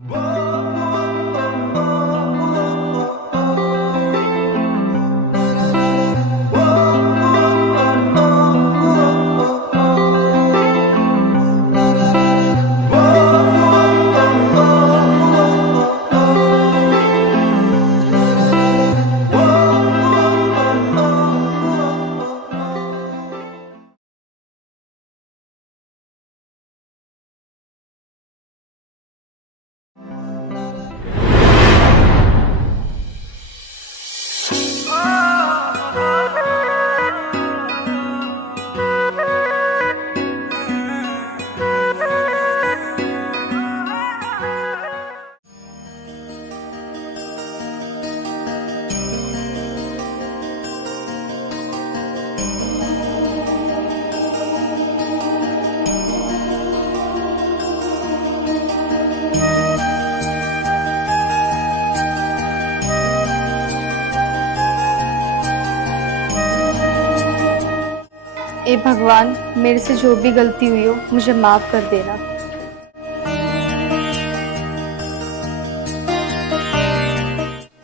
ए भगवान, मेरे से जो भी गलती हुई हो मुझे माफ कर देना।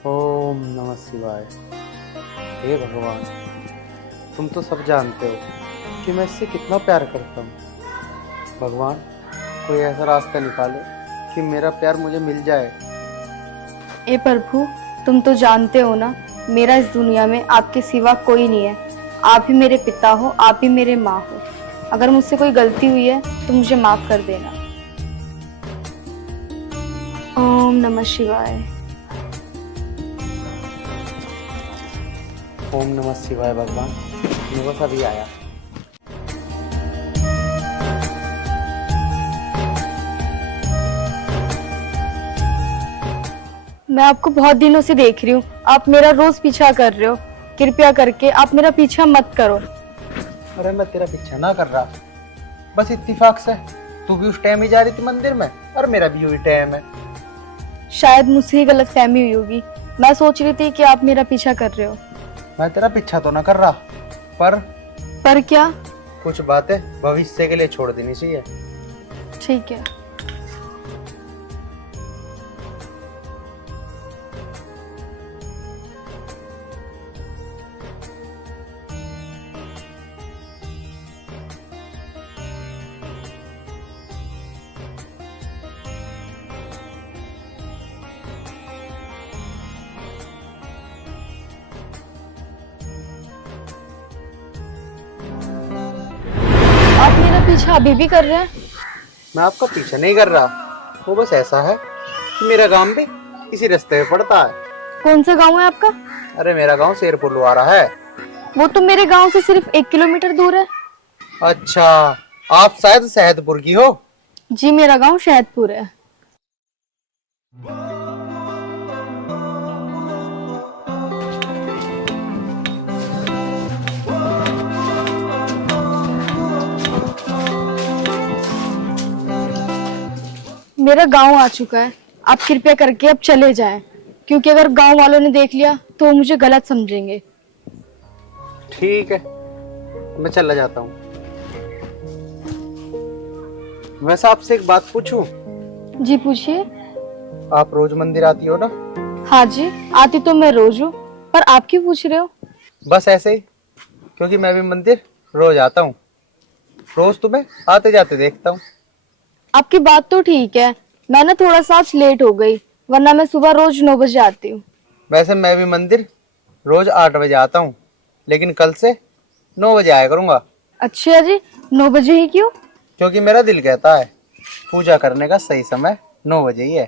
ओम नमः शिवाय। हे भगवान, तुम तो सब जानते हो कि मैं इससे कितना प्यार करता हूँ। भगवान, कोई ऐसा रास्ता निकालो कि मेरा प्यार मुझे मिल जाए। ए प्रभु, तुम तो जानते हो ना, मेरा इस दुनिया में आपके सिवा कोई नहीं है। आप ही मेरे पिता हो, आप ही मेरे माँ हो। अगर मुझसे कोई गलती हुई है तो मुझे माफ कर देना। ओम नमः शिवाय। ओम नमः शिवाय। भगवान, मेरे को अभी आया। मैं आपको बहुत दिनों से देख रही हूँ, आप मेरा रोज पीछा कर रहे हो। कृपया करके आप मेरा पीछा मत करो। अरे मैं तेरा पीछा ना कर रहा, बस इत्तेफाक से तू भी उस टाइम ही जा रही थी मंदिर में और मेरा भी वही टाइम है। शायद मुझसे ही गलतफहमी हुई होगी। मैं सोच रही थी कि आप मेरा पीछा कर रहे हो। मैं तेरा पीछा तो ना कर रहा, पर क्या? कुछ बातें भविष्य के लिए छोड़ देनी चाहिए। ठीक है। आप मेरा पीछा अभी भी कर रहे हैं? मैं आपका पीछा नहीं कर रहा, वो बस ऐसा है कि मेरा गांव भी इसी रास्ते पे पड़ता है। कौन सा गांव है आपका? अरे मेरा गांव शेरपुर लुआरा है। वो तो मेरे गांव से सिर्फ 1 किलोमीटर दूर है। अच्छा, आप शायद शहदपुर की हो। जी, मेरा गांव शहदपुर है। मेरा गांव आ चुका है। आप कृपया करके अब चले जाएं, क्योंकि अगर गांव वालों ने देख लिया तो वो मुझे गलत समझेंगे। ठीक है, मैं चला जाता हूँ। वैसे आपसे एक बात पूछूं? जी पूछिए। आप रोज मंदिर आती हो ना? हाँ जी, आती तो मैं रोज हूँ, पर आप क्यों पूछ रहे हो? बस ऐसे ही, क्योंकि मैं भी मंदिर रोज आता हूँ, रोज तुम्हें आते जाते देखता हूँ। आपकी बात तो ठीक है, मैं ना थोड़ा सा आज लेट हो गई, वरना मैं सुबह रोज 9 बजे आती हूँ। वैसे मैं भी मंदिर रोज 8 बजे आता हूँ, लेकिन कल से 9 बजे आया करूंगा। अच्छा जी, 9 बजे ही क्यों? क्योंकि मेरा दिल कहता है पूजा करने का सही समय 9 बजे ही है।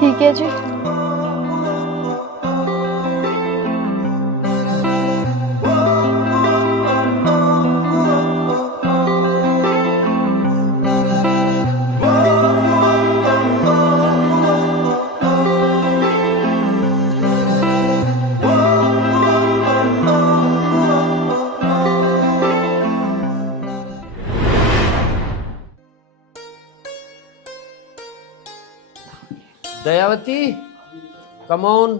ठीक है जी। Dayawati, come on.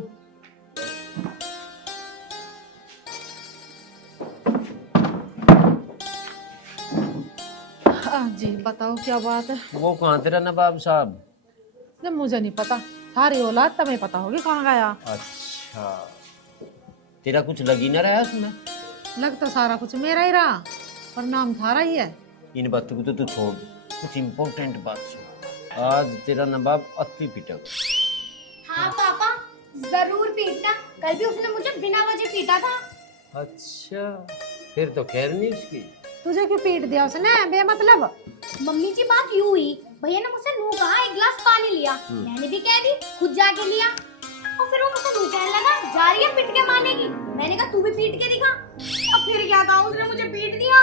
जी बताओ क्या बात है। वो कहाँ तेरा नवाब साहब? जब मुझे नहीं पता, थारी औलाद तुम्हें पता होगी कहाँ गया। अच्छा, तेरा कुछ लग ही ना रहा है उसमें। लग तो सारा कुछ मेरा ही रहा, पर नाम थारा ही है। इन बातों को तो तू छोड़, कुछ इम्पोर्टेंट बात सुन। आज तेरा नवाब अति पिटेगा। हाँ पापा, जरूर पीटना। कल भी उसने मुझे बिना वजह पीटा था। अच्छा, फिर तो खैर नहीं उसकी। तुझे क्यों पीट दिया उसने बेमतलब? मम्मी जी बात यूं हुई, भैया ने मुझसे नू कहा एक गिलास पानी लिया, मैंने भी कह दी खुद जाके लिया, और फिर वो मुझसे नू कहने लगा जा रही है पीट के मानेगी। मैंने कहा तू भी पीट के दिखा, और फिर क्या था उसने मुझे पीट दिया।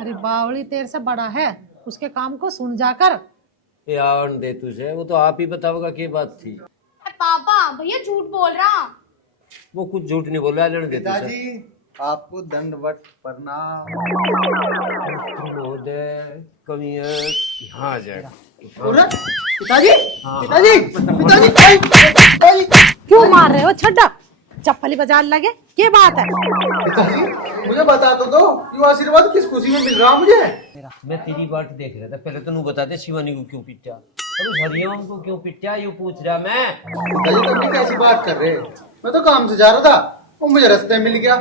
अरे बावली तेरे से बड़ा है, उसके काम को सुन जाकर। यार दे तुझे, वो तो आप ही बताओगा क्या बात थी। पापा भैया झूठ बोल रहा। वो कुछ झूठ नहीं बोल रहा, लेने दे तुझे। पिताजी आपको दंडवत प्रणाम। महोदय कभी यहाँ आ जाएगा। पिताजी हाँ। पिताजी पिताजी पिताजी क्यों मार रहे हो? छड्डा चप्पल ही बाजार लगे, ये बात है? पिताजी मुझे बता तो दो, ये आशीर्वाद किस खुशी में मिल रहा मुझे? मैं तेरी बात देख रहा था, पहले तो नू बता दे शिवानी को क्यों पिटा और उस हरिओम को क्यों पिटा, ये पूछ रहा मैं। पिताजी तुम भी कैसी बात कर रहे? मैं तो काम से जा रहा था, वो मुझे रास्ते में मिल गया,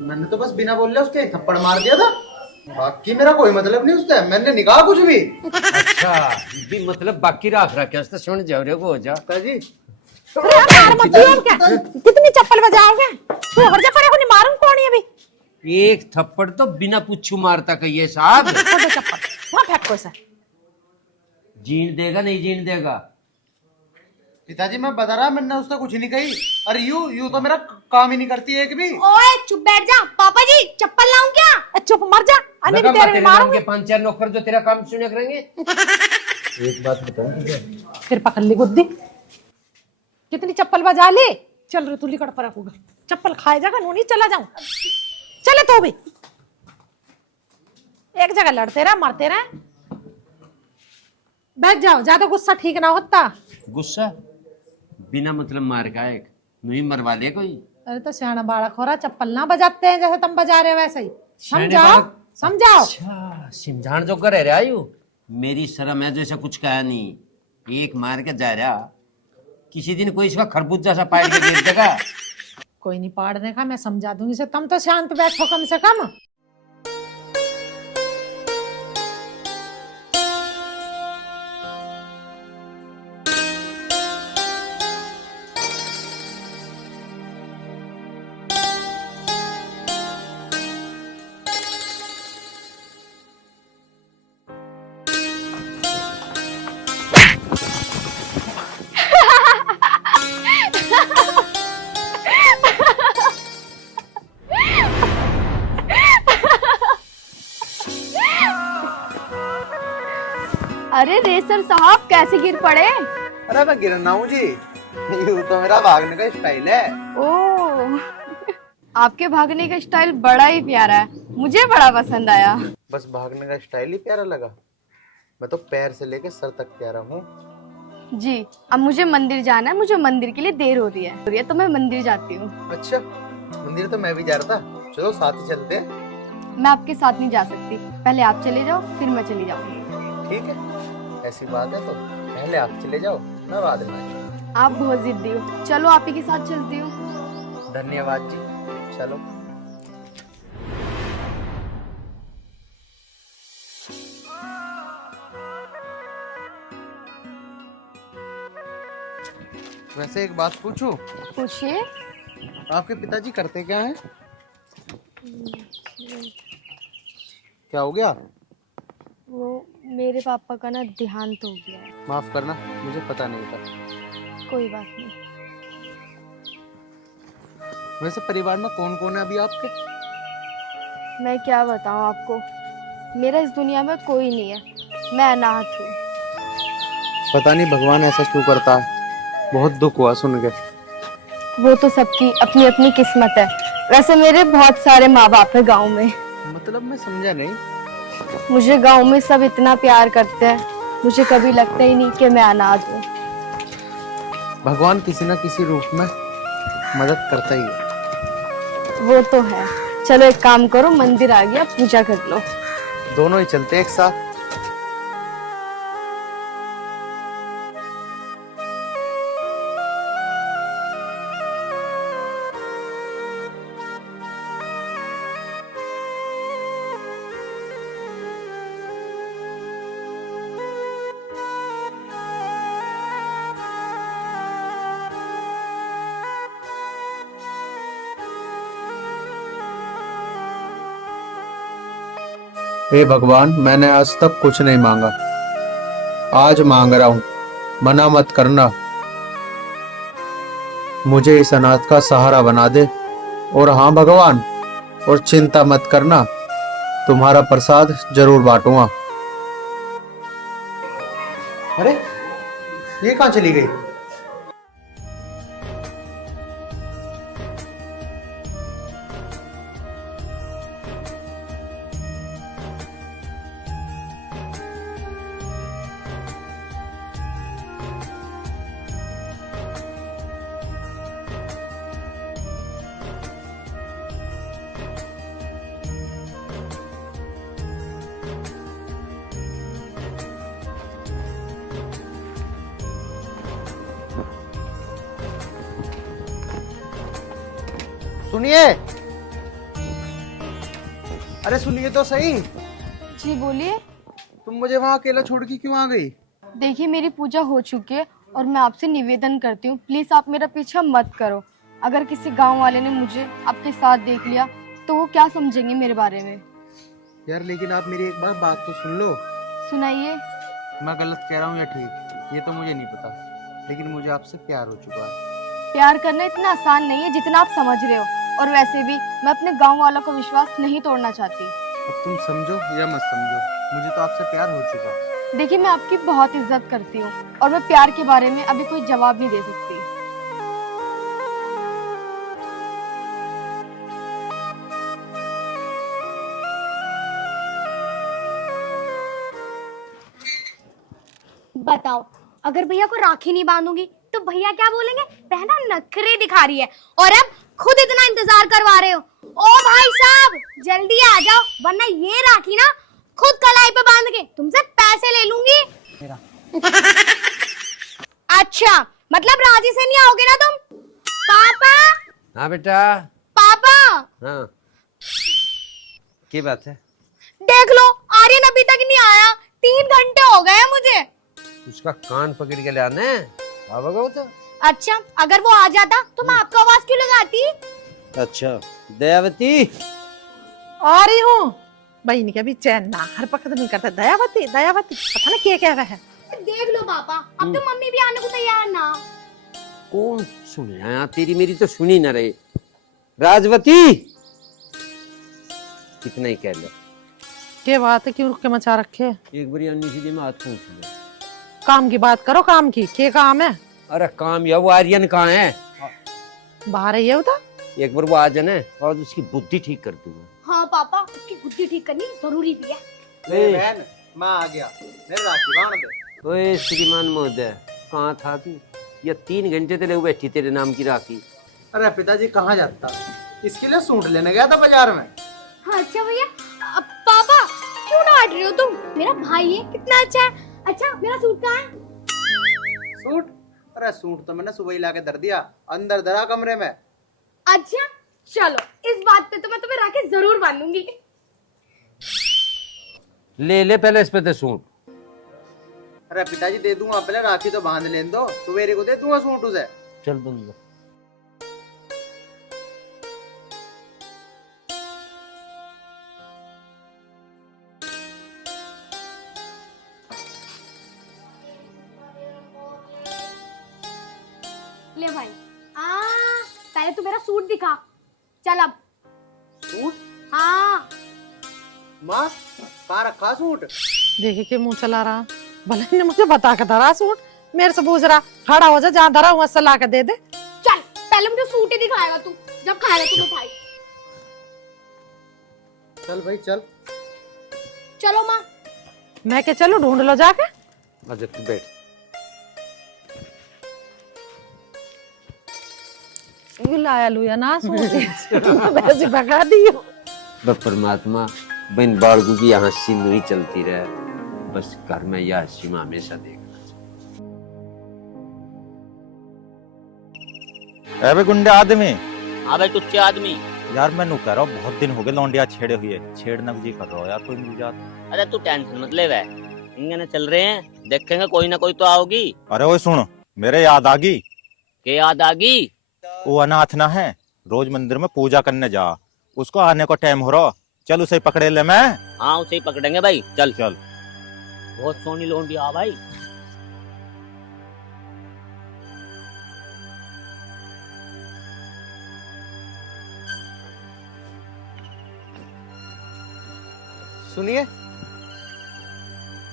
मैंने तो बस बिना बोले उसके एक थप्पड़ मार दिया था। बाकी मेरा कोई मतलब नहीं उससे, मैंने नहीं कहा कुछ भी। अच्छा, भी मतलब बाकी रख रहा क्या सुन जाओ रे को हो जा। पिताजी अरे मार मत दियो क्या? कितनी चप्पल बजाओगे? तू हर जगह को नहीं मारूं कौन है अभी? एक थप्पड़ तो बिना पूछू मारता कहिए साहब। छोड़ो चप्पल, वहां फेंको इसे। जीन देगा नहीं जीन देगा? पिताजी मैं बता रहा, मैंने उससे कुछ नहीं कही। अरे यू तो मेरा काम ही नहीं करती एक भी। ओए चुप बैठ जा। पापा जी चप्पल लाऊं क्या? चुप मर जा, अन्य भी लगा तेरे तेरे में नाम मारूंगी। के 5-4 नौकर जो तेरा काम सुने करेंगे। एक बात बताऊं तुझे, फिर पकड़ ली गुद्दी। कितनी चप्पल बजा ली? चल रे तू लिकड़ पर रखूगा, चप्पल खाए जाकर नहीं चला जाऊं। चले तो भी एक जगह लड़ते रहे मरते रहे। बैठ जाओ, ज्यादा गुस्सा ठीक ना होता। गुस्सा बिना मतलब मार का एक नहीं मरवा ले कोई। अरे तो सियाना बालक हो रहा, चप्पल ना बजाते हैं जैसे तुम बजा रहे हो वैसे ही। सियाने समझाओ बालक? समझाओ। अच्छा, सिमझाण जो कर रहा आयु, मेरी शर्म है जैसा कुछ कहा नहीं, एक मार के जा रहा, किसी दिन कोई इसका खरबूजा सा पाड़ के देख देगा। कोई नहीं पाड़ने का, मैं समझा दूंगी इसे। तुम तो शांत बैठो कम से कम। अरे रेसर साहब कैसे गिर पड़े? अरे मैं गिरना हूँ जी, यू तो मेरा भागने का स्टाइल है। ओह, आपके भागने का स्टाइल बड़ा ही प्यारा है, मुझे बड़ा पसंद आया। बस भागने का स्टाइल ही प्यारा लगा? मैं तो पैर से लेके सर तक प्यारा हूँ। जी, अब मुझे मंदिर जाना है, मुझे मंदिर के लिए देर हो रही है तो मैं मंदिर जाती हूँ। अच्छा, मंदिर तो मैं भी जा रहा था, चलो साथ ही चलते हैं। मैं आपके साथ नहीं जा सकती, पहले आप चले जाओ फिर मैं चली जाऊंगी। ठीक है, ऐसी बात है तो पहले आप चले जाओ, मैं बाद में आऊंगा। आप बहुत जिद्दी हो, चलो आप ही के साथ चलती हूँ। धन्यवाद जी, चलो। वैसे एक बात पूछूं, पूछिए। आपके पिताजी करते क्या हैं? क्या हो गया? वो मेरे पापा का ना देहांत हो गया है। माफ करना, मुझे पता नहीं था। कोई बात नहीं। वैसे परिवार में कौन कौन है अभी आपके? मैं क्या बताऊं आपको, मेरा इस दुनिया में कोई नहीं है, मैं अनाथ हूँ। पता नहीं भगवान ऐसा क्यों करता है, बहुत दुख हुआ सुन के। वो तो सबकी अपनी अपनी किस्मत है। वैसे मेरे बहुत सारे माँ बाप है गाँव में। मतलब मैं समझा नहीं। मुझे गाँव में सब इतना प्यार करते हैं, मुझे कभी लगता ही नहीं कि मैं अनाथ हूँ। भगवान किसी न किसी रूप में मदद करता ही है। वो तो है। चलो एक काम करो, मंदिर आ गया, पूजा कर लो। दोनों ही चलते एक साथ। हे भगवान, मैंने आज तक कुछ नहीं मांगा, आज मांग रहा हूँ, मना मत करना। मुझे इस अनाथ का सहारा बना दे। और हाँ भगवान, और चिंता मत करना, तुम्हारा प्रसाद जरूर बांटूंगा। अरे ये कहाँ चली गई? सुनिए, अरे सुनिए तो सही। जी बोलिए। तुम मुझे वहां अकेला छोड़ के क्यों आ गई? देखिए मेरी पूजा हो चुकी है और मैं आपसे निवेदन करती हूँ, प्लीज आप मेरा पीछा मत करो। अगर किसी गांव वाले ने मुझे आपके साथ देख लिया तो वो क्या समझेंगे मेरे बारे में। यार लेकिन आप मेरी एक बार बात तो सुन लो। सुनाइए। मैं गलत कह रहा हूँ या ठीक, ये तो मुझे नहीं पता, लेकिन मुझे आपसे प्यार हो चुका है। प्यार करना इतना आसान नहीं है जितना आप समझ रहे हो, और वैसे भी मैं अपने गांव वालों का विश्वास नहीं तोड़ना चाहती। अब तुम समझो या मत समझो, मुझे तो आपसे प्यार हो चुका है। देखिए मैं आपकी बहुत इज्जत करती हूँ और मैं प्यार के बारे में अभी कोई जवाब नहीं दे सकती। बताओ, अगर भैया को राखी नहीं बांधूंगी तो भैया क्या बोलेंगे? बहना नखरे दिखा रही है, और अब खुद इतना इंतजार करवा रहे हो। ओ भाई साहब, जल्दी आ जाओ, वरना ये राखी ना खुद कलाई पे बांध के तुमसे पैसे ले लूंगी। अच्छा, मतलब राजी से नहीं आओगे ना तुम? पापा, हाँ बेटा। पापा, हाँ क्या बात है? देख लो, आर्यन अभी तक नहीं आया, 3 घंटे हो गए मुझे। उसका कान पकड़ के लाना है। वो तो अच्छा, अगर वो आ जाता तो मैं आपको आवाज क्यों लगाती? अच्छा दयावती, आ रही हूँ। बहन के अभी चैन ना हर वक्त नहीं करता। दयावती दयावती, पता ना क्या क्या है। देख लो पापा, अब तो मम्मी भी आने को तैयार ना। कौन सुने यहाँ? तेरी मेरी तो सुनी ना रहे। राजवती, कितना ही कह लो। क्या बात है, क्यों रुक के मचा रखे? एक बारी अन्नी सीधे में हाथ पूछ ले। काम की बात करो, काम की। क्या काम है? अरे काम या वो आर्यन कहाँ है? बाहर है ये उधर। एक बार वो आ जाने और उसकी बुद्धि ठीक कर दूंगा। हाँ पापा, उसकी बुद्धि ठीक करनी जरूरी भी है। बहन, मैं आ गया, मेरे राखी बांध दे। ओए श्रीमान महोदय, कहाँ था तू? ये 3 घंटे तेरे बैठी तेरे नाम की राखी। अरे पिताजी कहाँ जाता, इसके लिए सूट लेने गया था बाजार में। हाँ, अच्छा भैया। पापा क्यों ना हट रहे हो तुम? मेरा भाई है, कितना अच्छा है। अच्छा, मेरा सूट कहाँ है? सूट? अरे सूट तो मैंने सुबह ही लाके धर दिया, अंदर धरा कमरे में। अच्छा चलो, इस बात पे तो मैं तुम्हें राखी जरूर बांधूंगी। ले ले पहले इस पे ते सूट। अरे पिताजी दे दूंगा, पहले राखी तो बांध लेने दो, सवेरे को दे दूंगा सूट उसे। चल बंद। ले भाई, पहले तू मेरा सूट दिखा। चल अब। सूट? हाँ, माँ, कहाँ रखा सूट? देखिए के मुंह चला रहा। भले ने मुझे बता के धरा सूट, मेरे से पूछ रहा। खड़ा हो जा, जहाँ धरा वहां से ला के दे दे। चल पहले मुझे सूट ही दिखाएगा तू, जब खाएगा तू मिठाई। चल भाई चल। चलो माँ। मैं के चलो, ढूंढ लो जाके। अच्छा तू बैठ। लाया लुया ना सूट वैसे भगा दियो। परमात्मा, बिन बाड़गू की यहाँ हंसी नहीं चलती रहे, बस घर में यह हंसी में हमेशा देखना। अबे गुंडे आदमी। हाँ भाई, टुच्चे आदमी। यार मैं नु कह रहा हूँ, बहुत दिन हो गए लौंडिया छेड़े हुए, छेड़ना जी कर रहा हो यार, कोई मिल जाता। अरे तू टेंशन मत ले, वह इंगने चल रहे हैं, देखेंगे कोई ना कोई तो आओगी। अरे वो सुन, मेरे याद आ गई। के याद आ गई? वो अनाथ ना है, रोज मंदिर में पूजा करने जा, उसको आने को टाइम हो रहा, चल उसे पकड़े ले मैं। हाँ उसे ही पकड़ेंगे भाई, चल चल। बहुत सोनी लोंडी आ भाई। सुनिए,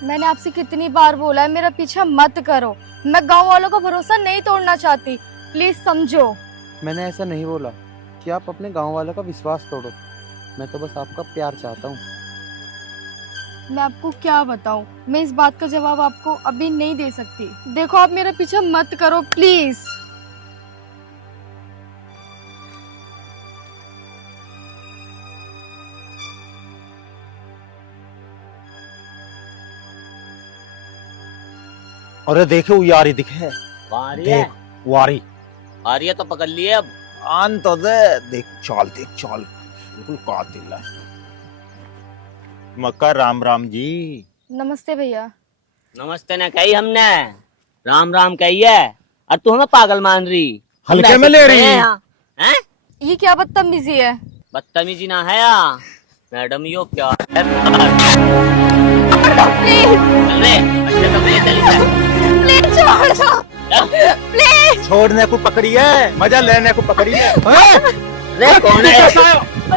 मैंने आपसे कितनी बार बोला है मेरा पीछा मत करो। मैं गांव वालों का भरोसा नहीं तोड़ना चाहती, प्लीज समझो। मैंने ऐसा नहीं बोला कि आप अपने गांव वालों का विश्वास तोड़ो। मैं तो बस आपका प्यार चाहता हूँ। मैं आपको क्या बताऊं, मैं इस बात का जवाब आपको अभी नहीं दे सकती। देखो आप मेरा पीछा मत करो प्लीज। अरे देखे वो यारी दिखे, कहाँ आ रही है? देख वारी आ रही है तो पकड़ लिए अब। आन तो दे, देख चाल बिल्कुल कातिल है। मक्का राम राम जी। नमस्ते भैया। नमस्ते न कही हमने, राम राम कही है। और तू हमें पागल मान रही, हल्के में ले रही हैं? हैं? ये क्या बदतमीजी है? बदतमीजी ना है या मैडम, यो क्या है? चल रे, अच्छे तो ले चली जा। प्लीज छोड़ दो, प्लीज। छोड़ने को पकड़ी है, मजा लेने को पकड़ी है। रे कौन है?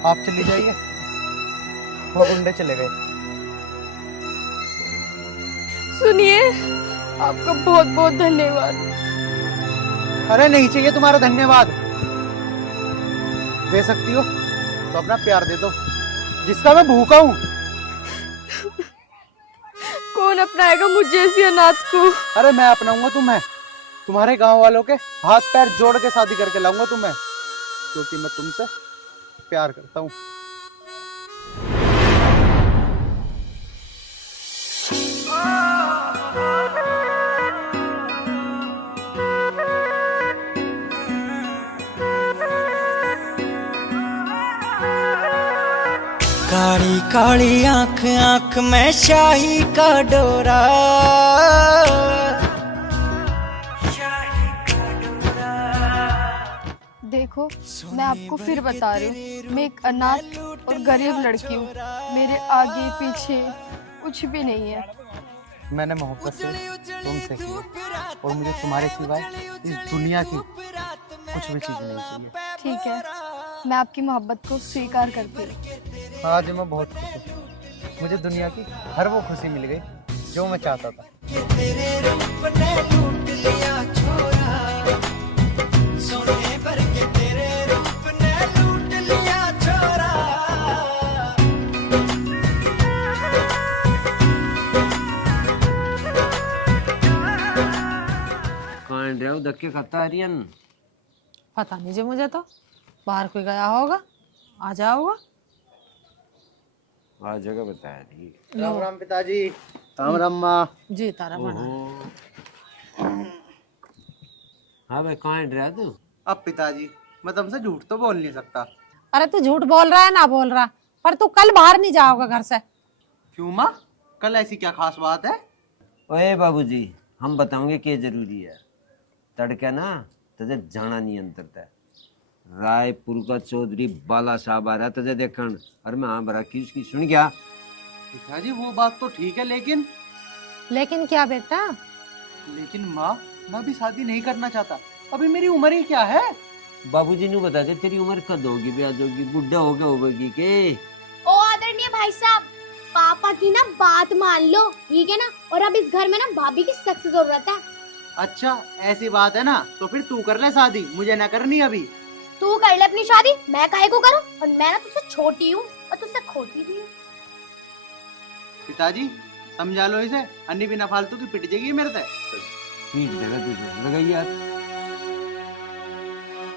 आप चली जाइए, वो गुंडे चले गए। सुनिए, आपका बहुत बहुत धन्यवाद। अरे नहीं चाहिए तुम्हारा धन्यवाद। दे सकती हो तो अपना प्यार दे दो, जिसका मैं भूखा हूँ। कौन अपनाएगा मुझे ऐसी अनाथ को? अरे मैं अपनाऊंगा तुम्हें, तुम्हारे गांव वालों के हाथ पैर जोड़ के शादी करके लाऊंगा तुम्हें, क्योंकि मैं तुमसे प्यार करता हूँ। काली काली आंख आंख में शाही का डोरा, देखो मैं आपको फिर बता रही हूँ, मैं एक अनाथ और गरीब लड़की हूँ। मेरे आगे पीछे कुछ भी नहीं है। मैंने मोहब्बत से तुमसे की और मुझे तुम्हारे सिवाय इस दुनिया की कुछ भी चीज नहीं चाहिए। ठीक है, मैं आपकी मोहब्बत को स्वीकार करती हूँ। आज मैं बहुत खुश हूँ, मुझे दुनिया की हर वो खुशी मिल गई जो मैं चाहता था। तेरे रूप ने लूट लिया छोरा, सोने भर के तेरे रूप ने लूट लिया छोरा। कहाँ रहे हो, धक्के खाता आर्यन? पता नहीं जी, मुझे तो बाहर कोई गया होगा, आ जाओ होगा। आज जगह बताया नहीं। राम राम पिताजी। राम राम माँ जी। तारा बना हाँ भाई, कहाँ रहा तू? अब पिताजी मैं तुमसे झूठ तो बोल नहीं सकता। अरे तू झूठ बोल रहा है ना बोल रहा, पर तू कल बाहर नहीं जाओगा घर से। क्यों माँ, कल ऐसी क्या खास बात है? ओए बाबूजी, हम बताओगे क्या जरूरी है। तड़के ना तुझे जाना नहीं अंतरता। रायपुर का चौधरी बाला साहब आ रहा तुझे देखन, और मैं हाँ बरा की उसकी सुन गया। पिताजी वो बात तो ठीक है, लेकिन लेकिन क्या बेटा? लेकिन माँ मैं भी शादी नहीं करना चाहता, अभी मेरी उम्र ही क्या है। बाबूजी ने बता दे तेरी उम्र कद होगी, ब्याज होगी, बुढ़ा हो गया होगी के? ओ आदरणीय भाई साहब, पापा की ना बात मान लो, ठीक है ना। और अब इस घर में ना भाभी की सख्त जरूरत है। अच्छा ऐसी बात है ना, तो फिर तू कर ले शादी, मुझे ना करनी अभी। तू कर ले अपनी शादी, मैं काहे को करूं? और मैं ना तुझसे छोटी हूँ और तुझसे खोटी भी हूँ। पिताजी समझा लो इसे, अन्नी बिना फालतू की पिट जाएगी मेरे से। पीट देगा तुझे, लगाइए यार।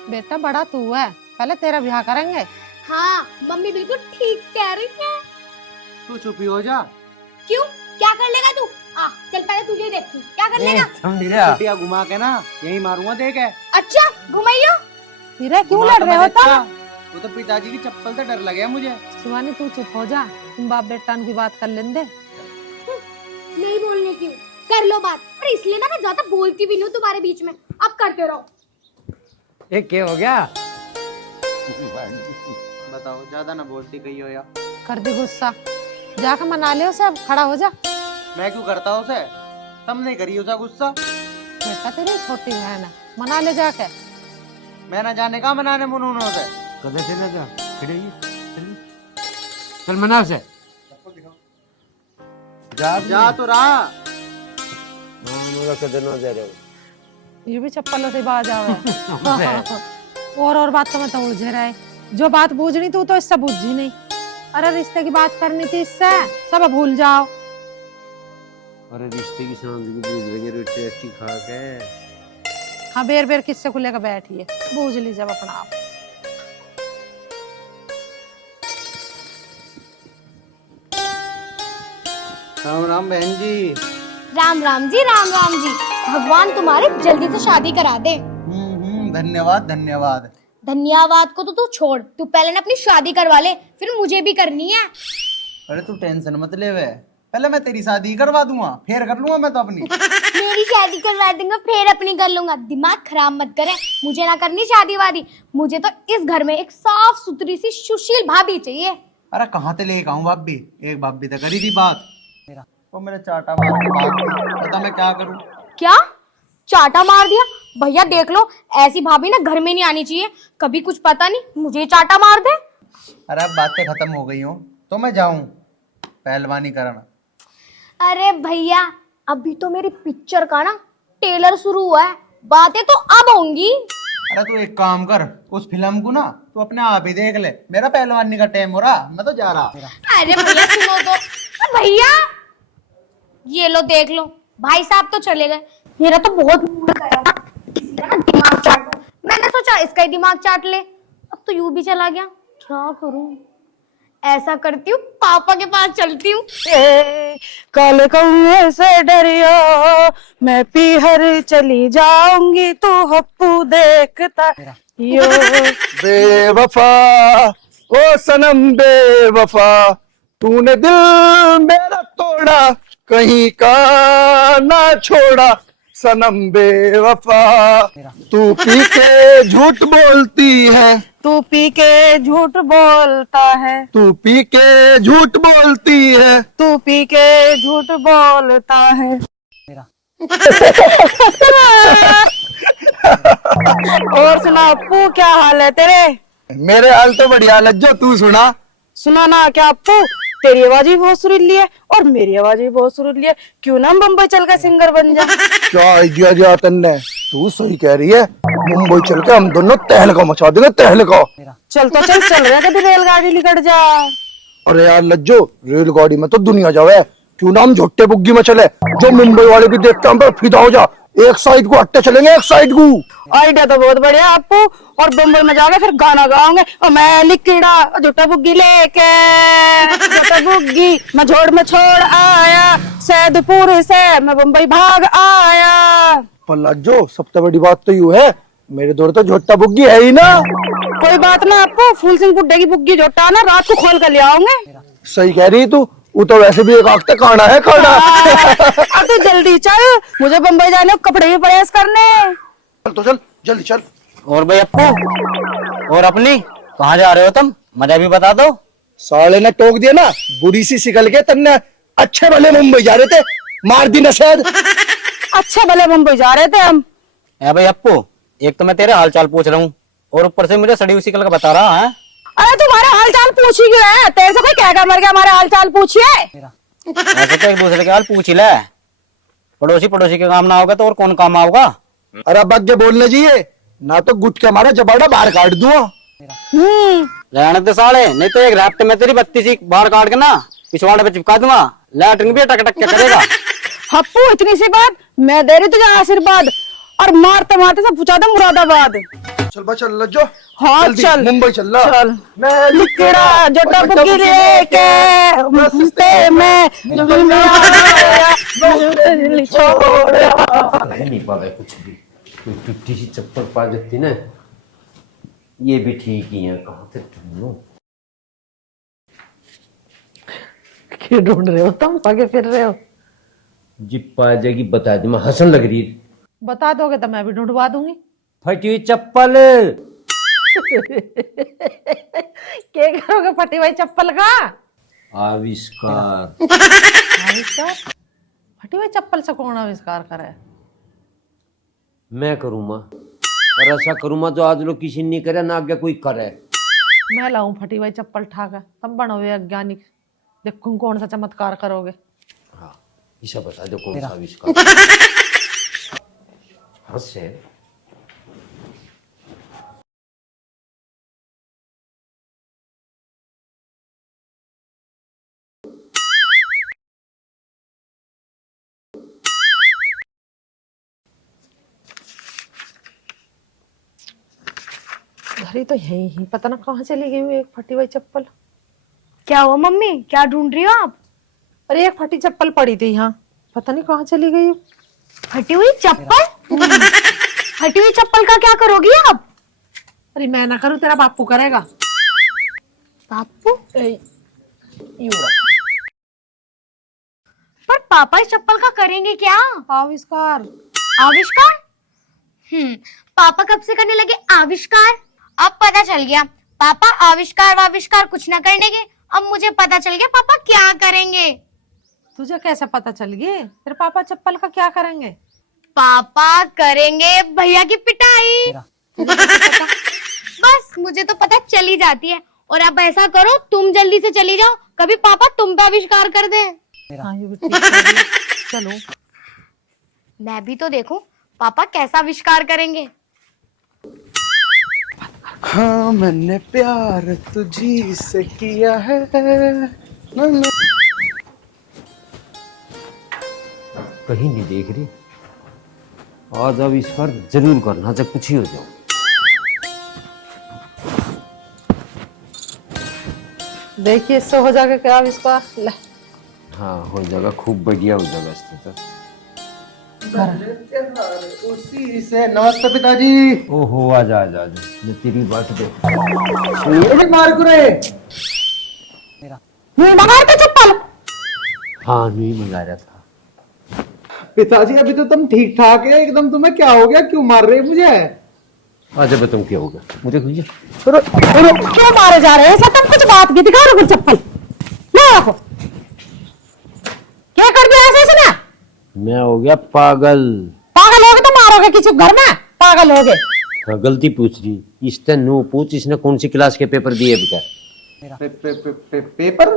बेटा बड़ा तू है, पहले तेरा ब्याह करेंगे। हाँ मम्मी बिल्कुल ठीक कह रही है। तू चुप ही हो जा। क्यों, क्या कर लेगा तू? चल पहले तुझे देखूं क्या कर लेगा। समझ रहा? कुटिया घुमा के ना यही मारूंगा, देख है। अच्छा घुमाइयो। हीरे क्यों घुमा लड़ तो रहे मैं हो देखता, तुम? वो तो पिताजी की चप्पल से डर लगे मुझे। शिवानी तू चुप हो जा, तुम बाप बेटा की बात कर लेंगे। नहीं बोलने की, कर लो बात। पर इसलिए ना मैं ज्यादा बोलती भी नहीं हूँ तुम्हारे बीच में, अब करते रहो। ये क्या हो गया? बताओ, ज्यादा ना बोलती कही हो या। कर दे गुस्सा, जाकर मना ले उसे, अब खड़ा हो जा। मैं क्यों करता उसे, तुम नहीं करी उसे गुस्सा। बेटा तेरी छोटी बहन है, मना ले जाके। मैं ना जाने का मनाने मुनूनों से। कदे चलेगा? खड़ेगी चल, चल मना से। जा तो रहा। मुझे कदे ना दे रहे हो। ये भी चप्पलों से बाज आवे। और बात तो मत उलझे रहे, जो बात बूझनी तू तो इससे बूझी नहीं। अरे रिश्ते की बात करनी थी इससे, सब भूल जाओ। अरे रिश्ते की सांस की बूझ रही है, रोटी रोटी खा के। हाँ बेर बेर किससे को लेकर बैठिए, बूझ ली जब अपना आप। राम राम बहन जी। राम राम जी, राम राम जी। भगवान तुम्हारे जल्दी से शादी करा दे। धन्यवाद धन्यवाद। धन्यवाद को तो तू छोड़, तू पहले ना अपनी शादी करवा ले, फिर मुझे भी करनी है। अरे तू टेंशन मत ले वे, पहले मैं तेरी शादी करवा दूंगा, फिर कर लूंगा मैं तो अपनी। मेरी शादी करवा दूंगा फिर अपनी कर लूंगा। दिमाग खराब मत करे, मुझे ना करनी शादी वादी। मुझे तो इस घर में एक साफ सुथरी सी सुशील भाभी चाहिए। अरे कहाँ से लेके आऊं भाभी, एक भाभी तो करी थी बात। वो मेरे चाटा मार के भाग गई, बता मैं क्या करूं। क्या चाटा मार दिया? भैया देख लो, ऐसी भाभी ना घर में नहीं आनी चाहिए। कभी कुछ पता नहीं, मुझे चाटा मार दे। अरे अब बातें खत्म हो गई हो तो मैं जाऊं पहलवानी करना। अरे भैया अभी तो मेरी पिक्चर का ना ट्रेलर शुरू हुआ है, बातें तो अब होंगी। अरे तू एक काम कर, उस फिल्म को ना तू अपने आप ही देख ले, मेरा पहलवानी का टाइम हो रहा, मैं तो जा रहा। अरे भैया सुनो तो। भैया ये लो देख लो, भाई साहब तो चले गए। मेरा तो बहुत मूड कर रहा था किसी का ना दिमाग चाटूं। मैंने सोचा इसका ही दिमाग चाट ले, अब तो यूं भी चला गया। क्या करूं? ऐसा करती हूँ, पापा के पास चलती हूँ। काले कौए से डरियो, मैं पीहर चली जाऊंगी, तू हप्पू देखता यो। बेवफा ओ सनम बेवफा, तूने दिल मेरा तोड़ा, कहीं का ना छोड़ा सनम बेवफा। तू पी के झूठ बोलती है, तू पी के झूठ बोलता है, तू पी के झूठ बोलती है, तू पी के झूठ बोलता है। और सुना अप्पू, क्या हाल है तेरे? मेरे हाल तो बढ़िया लज्जो, तू सुना। सुना ना क्या अप्पू, तेरी आवाज भी बहुत सुरीली है और मेरी आवाज भी बहुत सुरीली है, क्यों ना हम बम्बई चल कर सिंगर बन जा। क्या आइडिया दिया तन्ने, तू सही कह रही है, मुंबई चल के हम दोनों तहलका मचा देंगे, तहलका। चल तो चल रहे कभी रेलगाड़ी निकट जा। अरे यार लज्जो, रेलगाड़ी में तो दुनिया जावे, क्यों ना हम झोटे बुग्गी में चले, जो मुंबई वाले भी देखते हैं हम पर फिदा हो जा। एक साइड को हट्टे चलेंगे, एक साइड को। आइडिया तो बहुत बढ़िया आपको, और बम्बई में जाके फिर गाना गाओगे, और मैं लिखड़ा झोटा बुग्गी लेके, झोटा बुग्गी मैं झोड़ में छोड़ आया, सैदपुर से मैं बम्बई भाग आया। पर लज्जो सबसे बड़ी बात तो यूं है, मेरे दौर तो झोटा बुग्गी है ही ना। कोई बात ना आपको, फूल सिंह बुड्ढे की बुग्गी झोटा ना रात को खोल कर ले आओगे। सही कह रही तू, वो तो वैसे भी एक आंख तक काना है, काना। अब तू जल्दी चल, मुझे बम्बई जाने को कपड़े भी प्रेस करने। चल तो चल, जल्दी चल। और भाई अप्पू, और अपनी कहाँ जा रहे हो तुम, मुझे भी बता दो। साले ने टोक दिया ना, बुरी सी सिकल के तन्ने, अच्छे भले मुंबई जा रहे थे, मार दी न शायद। अच्छे भले मुंबई जा रहे थे हम। भाई अप्पू, एक तो मैं तेरे हाल चाल पूछ रहा हूँ और ऊपर से मुझे सड़ी हुई शिकल का बता रहा है। अरे तुम्हारे हाल चाल पूछ ही क्यों है? तेरे से कोई कहेगा मर गया हमारे हाल चाल पूछिए? ऐसे तो एक दूसरे के हाल पूछ ही ले। पड़ोसी पड़ोसी के काम ना होगा तो और कौन काम आओगा? अरे अब आगे बोलने चाहिए ना तो गुट के हमारा जबाड़ा बाहर काट दूंगा। रहने दे साले, नहीं तो एक रैप्ट में तेरी 32 बाहर काट के ना पिछवाड़े पे चिपका दूंगा। लैटरिन भी टक टक क्या करेगा? हप्पू इतनी सी बात मैं दे रही तुझे आशीर्वाद, और मारते मारते सब पूछा था मुरादाबाद। चल बा चल लज्जो। हाँ जल्दी, चल मुंबई चल ला। चल मैं लिखड़ा जोटा बुग्गी लेके मुझसे मैं नहीं पा रहा कुछ भी। कोई टूटी सी चप्पल पा देती ना, ये भी ठीक ही है। कहाँ से ढूंढूं? क्यों ढूंढ रहे हो तुम? आगे फिर रहे हो? जी पा जाएगी बता दी। मैं हंसन लग रही है। बता दोगे तो मैं भी ढूंढवा दूंगी। फटी हुई चप्पल। क्या करोगे फटी हुई चप्पल का आविष्कार? आविष्कार? फटी हुई चप्पल से कौन आविष्कार करे? मैं करूँ माँ, और ऐसा करूँ माँ जो आज लोग किसी नहीं करे ना आगे कोई करे। मैं लाऊं फटी हुई चप्पल ठाकर, तब बनोगे वैज्ञानिक। देखूं कौन सा चमत्कार करोगे। हाँ ऐसा बता दो कौन सा आविष्कार। हंसे घड़ी तो यही ही, पता ना कहाँ चली गई हुई एक फटी हुई चप्पल। क्या हुआ मम्मी, क्या ढूंढ रही हो आप? अरे एक फटी चप्पल पड़ी थी यहाँ, पता नहीं कहाँ चली गई। फटी हुई चप्पल? फटी हुई चप्पल का क्या करोगी आप? अरे मैं ना करूँ, तेरा बापू करेगा। बापू? पर पापा इस चप्पल का करेंगे क्या? आविष्कार। आविष्कार? पापा कब से करने लगे आविष्कार? अब पता चल गया, पापा आविष्कार वाविष्कार कुछ ना करने के। अब मुझे पता चल गया पापा क्या करेंगे। तुझे कैसे पता चल गई? तेरे पापा चप्पल का क्या करेंगे? पापा करेंगे भैया की पिटाई। बस मुझे तो पता चल ही जाती है। और अब ऐसा करो, तुम जल्दी से चली जाओ, कभी पापा तुम पे आविष्कार कर दे। हाँ ये भी ठीक है। चलो मैं भी तो देखूं पापा कैसा आविष्कार करेंगे। हाँ मैंने प्यार तुझी से किया है ना ना। कहीं नहीं देख रही। आज आविष्कार जरूर करना, चाहे कुछ ही हो जाओ। देखिए इससे हो जाएगा क्या आविष्कार? ले हाँ हो जाएगा, खूब बढ़िया हो जाएगा इससे तो। उसी से। नमस्ते पिताजी। ओहो आजा आजा आजा, मैं तेरी बात देख। मार कुरे। चप्पल हाँ नहीं मंगा रहा था। पिताजी अभी तो तुम ठीक ठाक है एकदम, तुम्हें क्या हो गया? क्यों मार रहे हो मुझे? आज अब तुम क्या होगा मुझे कुछ। क्यों मारे जा रहे हैं? सब कुछ बात की दिखा रहे चप्पल ले रखो। क्या कर दिया ऐसे इसने? मैं हो गया पागल। पागल हो गए तो मारोगे किसी घर में? पागल हो गए। हाँ गलती पूछ रही। इसने नो पूछ, इसने कौन सी क्लास के पेपर दिए अब क्या? पेपर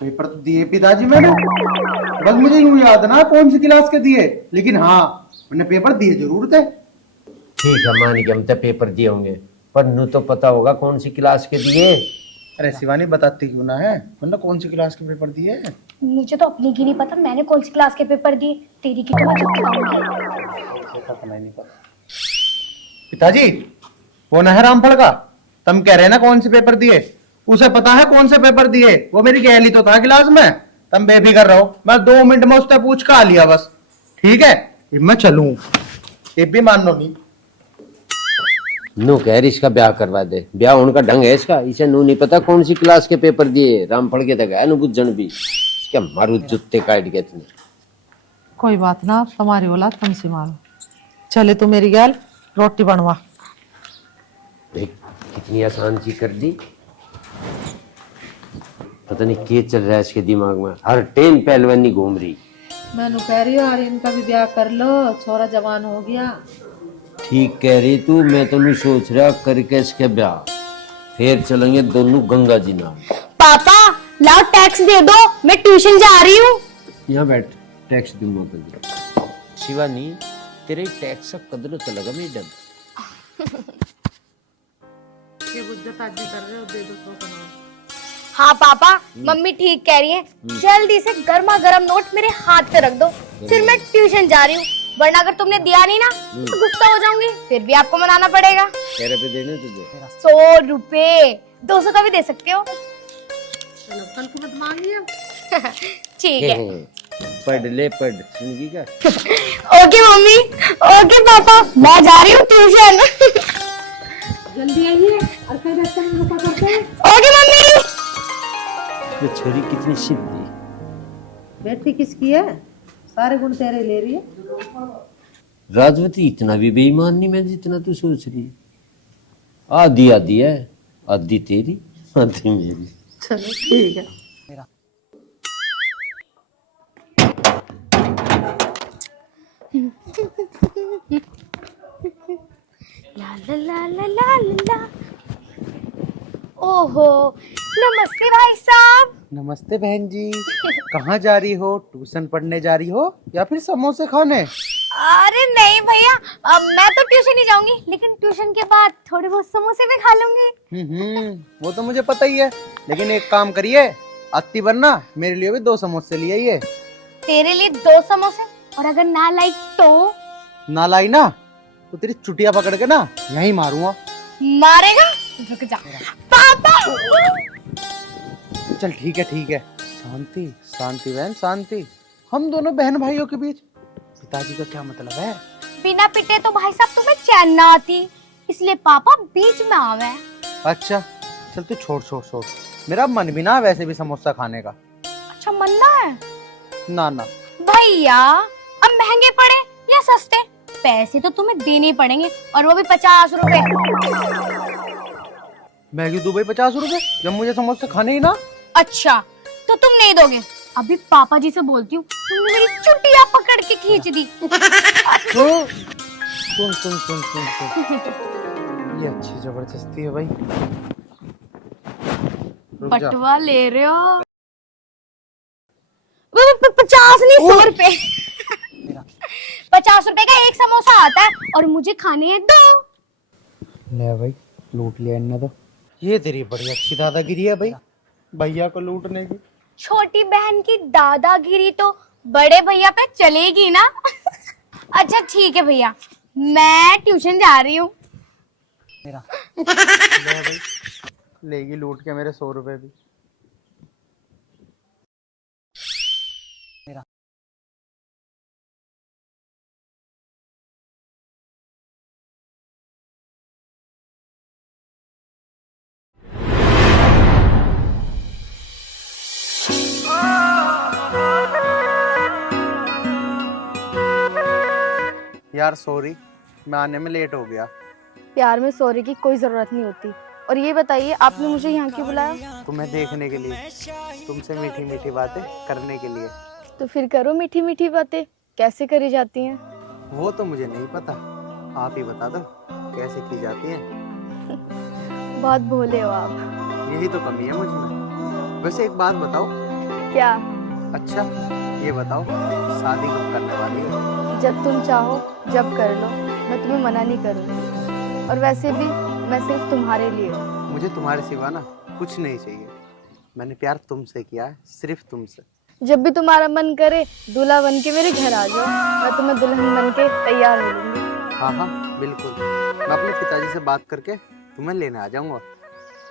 पेपर तो दिए पिताजी मैंने, बस मुझे यूं याद ना कौन सी क्लास के दिए, लेकिन हाँ मैंने पेपर दिए जरूर थे। ठीक है मान गया, हम तो पेपर दिए होंगे, पर नू तो पता होगा कौन सी क्लास के दिए। अरे शिवानी बताती क्यों ना है, वरना कौन सी क्लास के पेपर दिए? मुझे तो अपनी की नहीं पता, मैंने कौन सी क्लास के पेपर दिए। तेरी की तो मैं नहीं पता। पिताजी वो न है रामफल का, तुम कह रहे ना कौन से पेपर दिए, उसे पता है कौन से पेपर दिए। वो मेरी गैली तो था क्लास में। तुम बेफिक्र रहो, मैं 2 मिनट में उससे पूछ कर आ लिया बस। ठीक है मैं चलूं, ये भी मान लो नहीं। नू कह रही इसका ब्याह करवा दे, ब्याह होने का ढंग है इसका। इसे नू नहीं पता कौन सी क्लास के पेपर दिए। रामफल के तक है नू बुझन भी, इसके मारू जुत्ते काट के इतने। कोई बात ना, तुम्हारी औलाद तुमसे मारो। चले तू मेरी गैल रोटी बनवा। देख कितनी आसान चीज कर दी। पता नहीं क्या चल रहा है इसके दिमाग में, हर टाइम पहलवानी घूम रही। मैंने कह रही हूँ यार इनका भी ब्याह कर लो, छोरा जवान हो गया। ठीक कह रही तू, मैं तो नहीं सोच रहा करके इसके ब्याह। फिर चलेंगे दोनों गंगा जी नाम। पापा लाओ टैक्स दे दो, मैं ट्यूशन जा रही हूँ। यहाँ बैठ, टैक्स दूंगा तुझे। शिवानी, तेरे टैक्स का कदर तो लगा मैडम। ये बुद्ध ताजी कर रहे हो, दे दो तो बनाओ। हाँ पापा, मम्मी ठीक कह रही है। जल्दी से गर्मा गर्म नोट मेरे हाथ पे रख दो, फिर मैं ट्यूशन जा रही हूँ। वरना अगर तुमने दिया नहीं ना तो गुस्सा हो जाऊंगी, फिर भी आपको मनाना पड़ेगा। क्या रुपए देने तुझे? 100 रुपए, 200 का भी दे सकते हो। चलो कल को मत मांगिए। ठीक है। पढ़ ले, पढ़ सुनगी क्या? ओके मम्मी, ओके पापा, मैं जा रही हूँ ट्यूशन। जल्दी आइए और कई रास्ते में रुका करते हैं। Okay mummy. ये छोरी कितनी सीधी। बेटी किसकी है? सारे गुण तेरे ले रही है। राजवती इतना भी बेईमान नहीं मैं जितना तू सोच रही है। आधी आधी है, आधी तेरी आधी मेरी। चलो ठीक है। ला ला ला ला ला ला। ओहो, नमस्ते भाई साहब। नमस्ते बहन जी। कहाँ जा रही हो? ट्यूशन पढ़ने जा रही हो या फिर समोसे खाने? अरे नहीं भैया, अब मैं तो ट्यूशन ही जाऊंगी, लेकिन ट्यूशन के बाद थोड़े बहुत समोसे भी खा लूंगी। वो तो मुझे पता ही है, लेकिन एक काम करिए, अत्ती बनना मेरे लिए भी 2 समोसे ले आइए। तेरे लिए 2 समोसे, और अगर ना लाइक तो? ना लाई ना तो तेरी चुटिया पकड़ के ना यहीं मारूंगा। मारेगा? रुक जा पापा। चल ठीक है ठीक है, शांति शांति बहन शांति। हम दोनों बहन भाइयों के बीच पिताजी का क्या मतलब है? बिना पिटे तो भाई साहब तुम्हें चैन ना आती, इसलिए पापा बीच में आवे। अच्छा चल तू छोड़ छोड़ छोड़, मेरा मन भी ना वैसे भी समोसा खाने का। अच्छा मनना है? ना ना भैया, अब महंगे पड़े या सस्ते, पैसे तो तुम्हें देने ही पड़ेंगे, और वो भी 50 रुपए। मैगी दूँ भाई 50 रुपए जब मुझे समोसे खाने ही ना। अच्छा तो तुम नहीं दोगे? अभी पापा जी से बोलती हूँ, तुमने मेरी चुटिया पकड़ के खींच दी। सुन सुन सुन सुन सुन सुन, ये अच्छी जबरदस्ती है भाई। रुक जा। बटवा ले रहे हो? 50 नहीं 100 रुपए। 50 रुपए का एक समोसा आता है, और मुझे खाने हैं 2। ले भाई लूट लिया इन्हें तो। ये तेरी बड़ी अच्छी दादागिरी है भाई, भैया को लूटने की। छोटी बहन की दादागिरी तो बड़े भैया पे चलेगी ना। अच्छा ठीक है भैया, मैं ट्यूशन जा रही हूँ। ले भाई, लेगी लूट के मेरे 100 रुपए भी। यार सॉरी, मैं आने में लेट हो गया। प्यार में सॉरी की कोई जरूरत नहीं होती। और ये बताइए, आपने मुझे यहाँ क्यों बुलाया? तुम्हें देखने के लिए, तुमसे मीठी मीठी बातें करने के लिए। तो फिर करो मीठी मीठी बातें। कैसे करी जाती हैं? वो तो मुझे नहीं पता, आप ही बता दो कैसे की जाती है। बहुत भोले हो आप। यही तो कमी है मुझ में। वैसे एक बात बताओ। क्या? अच्छा ये बताओ, शादी कब करने वाली हो? जब तुम चाहो जब कर लो, मैं तुम्हें मना नहीं करूँगी। और वैसे भी मैं सिर्फ तुम्हारे लिए हूँ। मुझे तुम्हारे सिवा ना कुछ नहीं चाहिए। मैंने प्यार तुमसे किया है, सिर्फ तुमसे। जब भी तुम्हारा मन करे दूल्हा बन के मेरे घर आ जाओ, मैं तुम्हें दुल्हन बन के तैयार मिलूंगी। हाँ हाँ बिल्कुल, मैं अपने पिताजी से बात करके तुम्हें लेने आ जाऊंगा।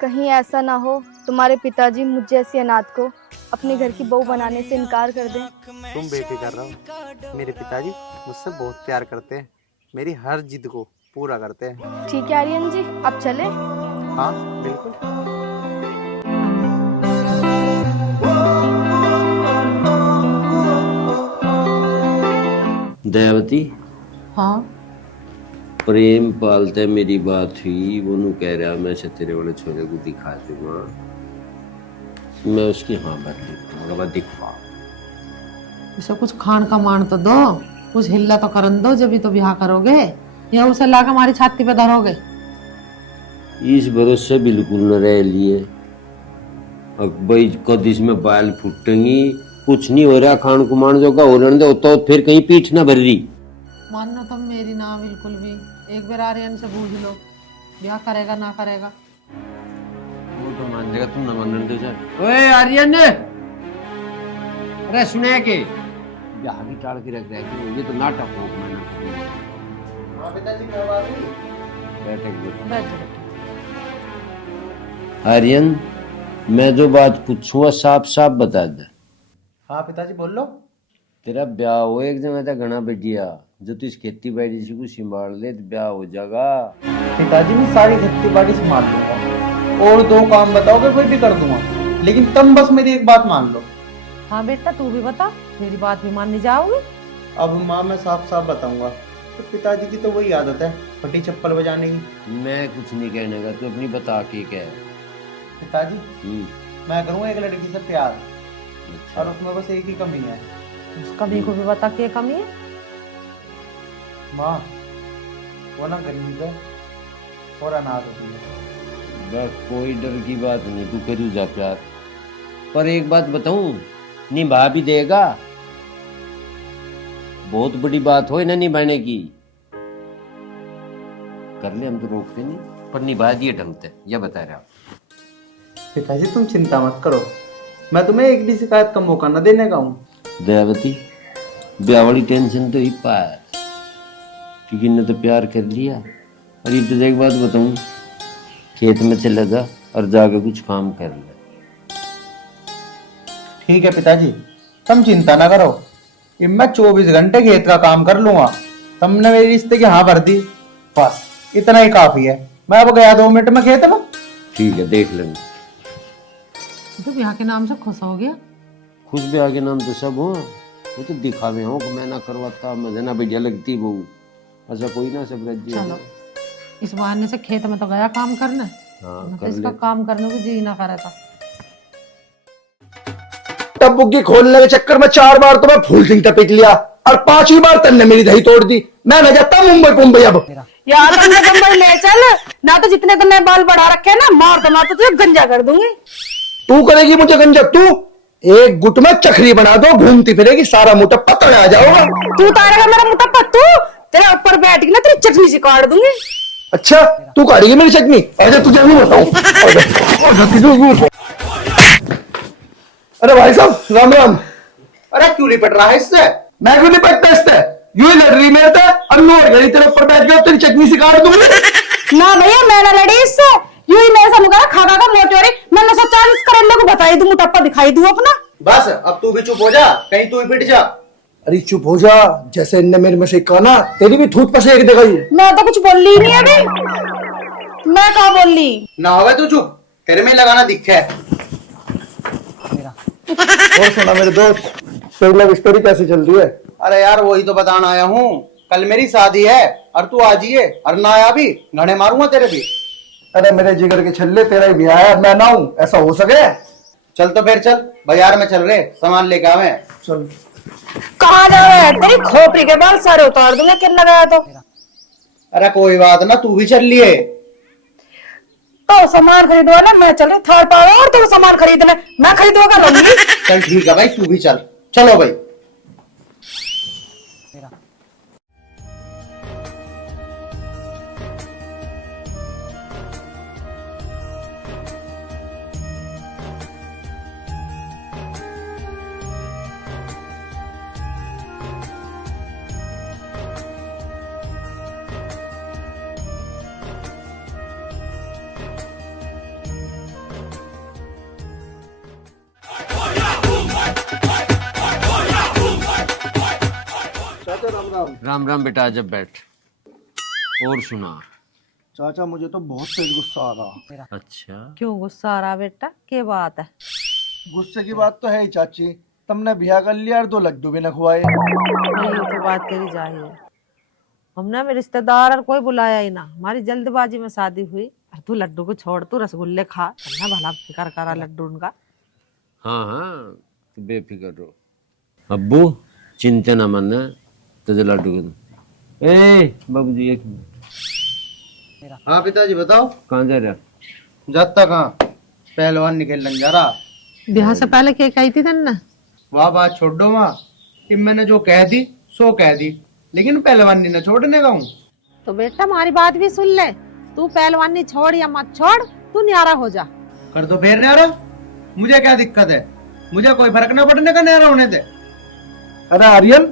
कहीं ऐसा ना हो तुम्हारे पिताजी मुझ जैसी अनाथ को अपने घर की बहू बनाने से इनकार कर दें। तुम बेफिक्र रहो, मेरे पिताजी मुझसे बहुत प्यार करते हैं, मेरी हर जिद को पूरा करते हैं। ठीक है आर्यन जी, अब चले? हाँ बिल्कुल। दयावती, हाँ प्रेम पालते मेरी बात हुई, वो नु कह रहा मैं से तेरे वाले छोरे को दिखा दूंगा। मैं उसकी हाँ भर दी, दिखवा। इसे कुछ खान का मान तो दो, कुछ हिल्ला तो करन दो, जब भी तो ब्याह करोगे, या उसे लाकर हमारी छाती पे धरोगे? इस भरोसे बिल्कुल न रह लिए। अब भाई कद इसमें बाल फुटेंगी, कुछ नहीं हो रहा, खान कुमान जो का हो रहा दो तो फिर कहीं पीठ ना भर रही। मानो तुम मेरी ना बिल्कुल भी। एक बार आर्यन से पूछ लो, ब्याह करेगा ना करेगा। वो तो मान जाएगा, तुम ना मानने दो सर। ओए आर्यन, अरे सुने के ब्याह की टाल के रख रहे, ये तो नाटक हो मैंने। हाँ पिताजी, क्या बात है? बैठक बैठ जा बेटा। आर्यन, मैं जो बात पूछूंगा साफ साफ बता दे। हाँ पिताजी, बोल लो। तेरा ब्याह हो एक जगह था घना बढ़िया, जो तू इस खेती बाड़ी से कुछ संभाल ले तो ब्याह हो जाएगा। पिताजी, मैं सारी खेती बाड़ी संभाल लूंगा और 2 काम बताओगे कोई भी कर दूंगा, लेकिन तुम बस मेरी एक बात मान लो। हाँ बेटा, तू भी बता, मेरी बात भी मानने जाओगे? अब माँ, मैं साफ साफ बताऊंगा, तो पिताजी की तो वही आदत है फटी चप्पल बजाने की। मैं कुछ नहीं कहने का, तू अपनी बता के कह। पिताजी, मैं करूँगा एक लड़की से प्यार, अच्छा। और उसमें बस एक ही कमी है। उस कमी को भी बता के कमी है। माँ, वो ना गरीब है और अनाथ होती है। बस कोई डर की बात नहीं, तू करू जा प्यार। पर एक बात बताऊं, निभा भी देगा। बहुत बड़ी बात हो ना निभाने की, कर ले, हम तो रोकते नहीं, पर निभा दिए ढंग से, यह बता रहा। पिताजी, तुम चिंता मत करो, मैं तुम्हें एक भी शिकायत का मौका न देने का हूँ। दयावती, ब्याह वाली टेंशन तो ही पार, क्योंकि ने तो प्यार कर लिया। और ये तो एक बात बताऊं, खेत में चले जा और जाके कुछ काम कर ले। ठीक है पिताजी, तुम चिंता ना करो, ये मैं 24 घंटे खेत का काम कर लूंगा। तुमने मेरे रिश्ते की हाँ भर दी, बस इतना ही काफी है। मैं अब गया 2 मिनट में खेत में। ठीक है, देख लेंगे। तो ब्याह के नाम से खुश हो गया। खुश ब्याह के नाम तो सब हो, वो तो दिखावे हो कि मैं ना करवाता, मुझे ना बढ़िया लगती बहू, ऐसा कोई ना सब रज। चलो, इस बहाने से खेत में तो गया काम करने। हाँ, तो कर इसका ले। काम करने को जी ना करे था। टब बुग्गी खोलने के चक्कर में 4 बार तो मैं फूल सिंह टपक लिया, और 5वीं बार तन्ने मेरी दही तोड़ दी। मैं न जाता मुंबई पुंबई अब। यार तुमने बम्बई ले चल ना, तो जितने तुमने बाल बढ़ा रखे हैं ना, मार तो मैं तो तुझे गंजा कर दूंगी। तू करेगी मुझे गंजा? तू एक गुट में चखरी बना दो, घूमती फिरेगी, सारा मुटप्पा तड़े आ जाओगा। तू उतारेगा मेरा मुटप्पा, तू तेरे ऊपर बैठ के ना तेरी चटनी से काट दूंगी। अच्छा, तू काटेगी मेरी चटनी? अरे तुझे नहीं बताऊं। अरे भाई साहब, राम राम। अरे क्यों लिपट रहा है इससे? मैं क्यों निपटता इससे? यूं ही लड़ रही मेरे से, अब मैं और घड़ी तेरे ऊपर बैठ गया, तेरी चटनी से काट दूंगी। ना भैया, मैं ना लड़ी इससे, यूं ही मेरे से मुकरा खा खा का मोटे हो रही। मैंने सोचा इस करेले को बताई दूं, मुटप्पा दिखाई दूं अपना। बस अब तू भी चुप हो जा, कहीं तू ही पिट जा। अरे चुप हो जा, जैसे इनने मेरे में से काना, तेरी भी थूत पसे एक देगा ये। मैं तो कुछ बोल ही नहीं अभी। मैं कहा बोली ना होवे तू चुप, तेरे में लगाना दिख है। और सुना मेरे दोस्त, तेरी लव स्टोरी कैसी चल रही है? अरे यार, वही तो बताना आया हूँ। कल मेरी शादी है और तू आ जाइए, और ना आया भी घड़े मारूंगा तेरे भी। अरे मेरे जिगर के छल्ले, तेरा ही ब्याह है, मैं ना हूं, ऐसा हो सके? चल तो फिर चल, बाजार में चल रहे, सामान लेके आवे। चल। कहा जा रहा है? तेरी खोपड़ी के बाल सारे उतार दूंगा, किन लगाया तो। अरे कोई बात ना, तू भी चल लिए। तो सामान खरीदवा ना, मैं चल रही थर्ड पावर, और तू सामान खरीद ले, मैं खरीदवा लूंगी। चल ठीक है भाई, तू भी चल। चलो भाई। चाचा राम राम। राम राम बेटा, जब बैठ। और सुना। चाचा मुझे तो बहुत तेज गुस्सा आ रहा। अच्छा, क्यों गुस्सा आ रहा बेटा, क्या बात है? गुस्से की बात तो है ही चाची, तुमने ब्याह कर लिया और 2 लड्डू भी न खुआए। यही तो बात तेरी जाहिर है। हमने में रिश्तेदार और कोई बुलाया ही ना, हमारी जल्दबाजी में शादी हुई। और तू लड्डू को छोड़, तू रसगुल्ले खा, अन्ना भला फिकर करा लड्डू उनका। हाँ हाँ, तू बेफिक्र रहो। अब्बू चिंता न मन, तुझे लड्डू के दूं। ए बाबूजी, एक मिनट। तेरा। हाँ पिताजी बताओ। कहाँ जा रहा? जाता कहाँ, पहलवान निकलने जा रहा। ब्याह से पहले क्या कही थी तन्ने? वाह बात छोड़ दो माँ, कि मैंने जो कह दी सो कह दी, लेकिन पहलवानी न छोड़ने का हूँ। तो बेटा हमारी बात भी सुन ले, तू पहलवानी छोड़ या मत छोड़, तू न्यारा हो जा। कर दो फिर न्यारा, मुझे क्या दिक्कत है, मुझे कोई फर्क न पड़ने का न्यारा होने दे। अरे आर्यन,